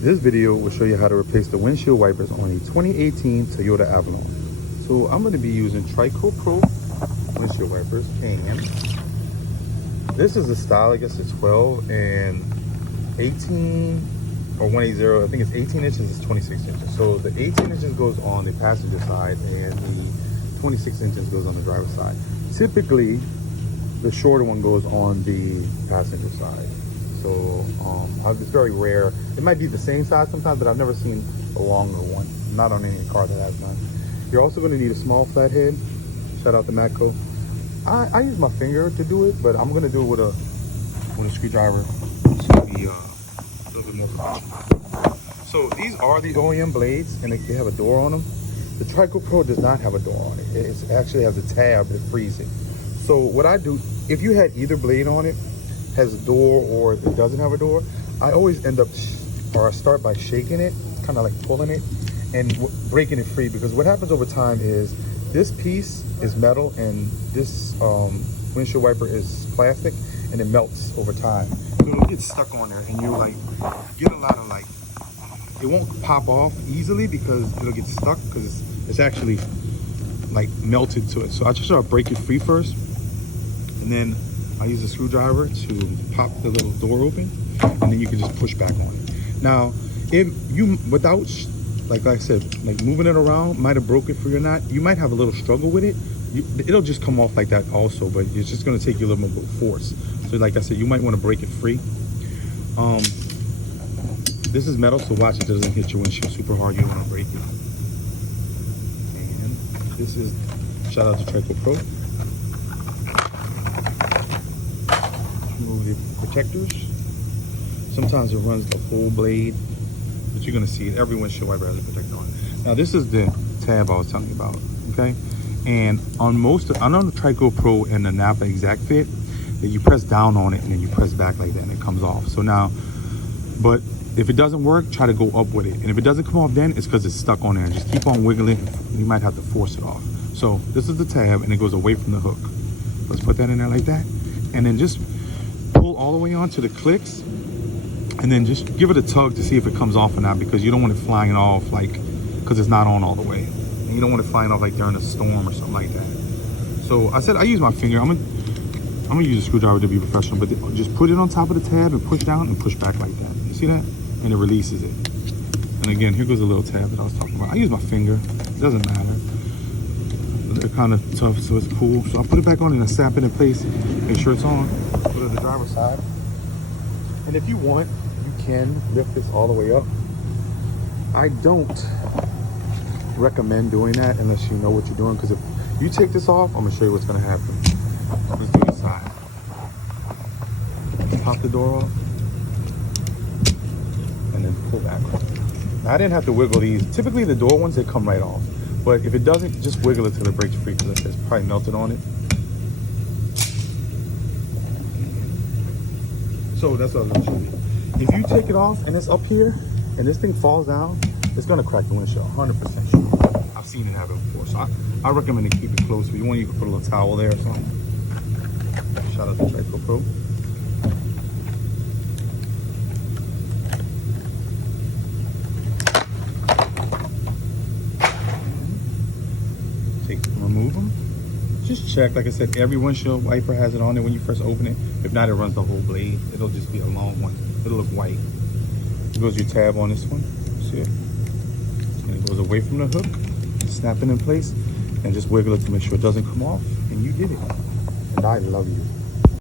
This video will show you how to replace the windshield wipers on a 2018 Toyota Avalon. So I'm going to be using Trico Pro windshield wipers, and this is the style. I guess it's 12 and 18 or 180. I think it's 18 inches, it's 26 inches. So the 18 inches goes on the passenger side and the 26 inches goes on the driver's side. Typically, the shorter one goes on the passenger side. So it's very rare. It might be the same size sometimes, but I've never seen a longer one. Not on any car that has none. You're also going to need a small flathead. Shout out to Matco. I use my finger to do it, but I'm going to do it with a screwdriver to be a little bit more professional. So these are the OEM blades, and they have a door on them. The Trico Pro does not have a door on it. It actually has a tab that frees it. So what I do, if you had either blade on it, has a door or if it doesn't have a door, I always end up or start by shaking it, kind of like pulling it and breaking it free, because what happens over time is this piece is metal and this windshield wiper is plastic, and it melts over time. So it'll get stuck on there, and you like get a lot of like, it won't pop off easily because it'll get stuck because it's actually like melted to it. So I just try to break it free first, and then I use a screwdriver to pop the little door open, and then you can just push back on it. Now, if you, without, like I said, like moving it around, might have broke it free or not, you might have a little struggle with it. It'll just come off like that also, but it's just gonna take you a little more force. So like I said, you might wanna break it free. This is metal, so watch it doesn't hit your windshield super hard. You don't wanna break it. And this is, shout out to Trico Pro. Remove the protectors. Sometimes it runs the whole blade, but you're gonna see it. Every windshield wiper has a protector on it. Now this is the tab I was telling you about, okay? And on the Trico Pro and the Napa Exact Fit, that you press down on it and then you press back like that and it comes off. So now, but if it doesn't work, try to go up with it. And if it doesn't come off then, it's because it's stuck on there. Just keep on wiggling. You might have to force it off. So this is the tab and it goes away from the hook. Let's put that in there like that. And then just pull all the way onto the clicks, and then just give it a tug to see if it comes off or not, because you don't want it flying off like, because it's not on all the way. And you don't want it flying off like during a storm or something like that. So I said I use my finger. I'm gonna use a screwdriver to be professional, but just put it on top of the tab and push down and push back like that. You see that? And it releases it. And again, here goes the little tab that I was talking about. I use my finger. It doesn't matter. They're kind of tough, so it's cool. So I put it back on and I snap it in place. Make sure it's on. Put it on the driver's side. And if you want, you can lift this all the way up. I don't recommend doing that unless you know what you're doing, because if you take this off, I'm gonna show you what's gonna happen. Let's do this side. Let's pop the door off and then pull back. Now, I didn't have to wiggle these. Typically the door ones, they come right off. But if it doesn't, just wiggle it till it breaks free, because it's probably melted on it. So that's what I was gonna show you. If you take it off and it's up here and this thing falls down, it's gonna crack the windshield, 100% sure. I've seen it happen before. So I recommend to keep it close. If you want, you can put a little towel there or something. Shout out to Trico Pro. Remove them. Just check, like I said, every windshield wiper has it on it when you first open it. If not, it runs the whole blade. It'll just be a long one. It'll look white. There goes your tab on this one. See it? And it goes away from the hook. Snap it in place and just wiggle it to make sure it doesn't come off. And you did it. And I love you.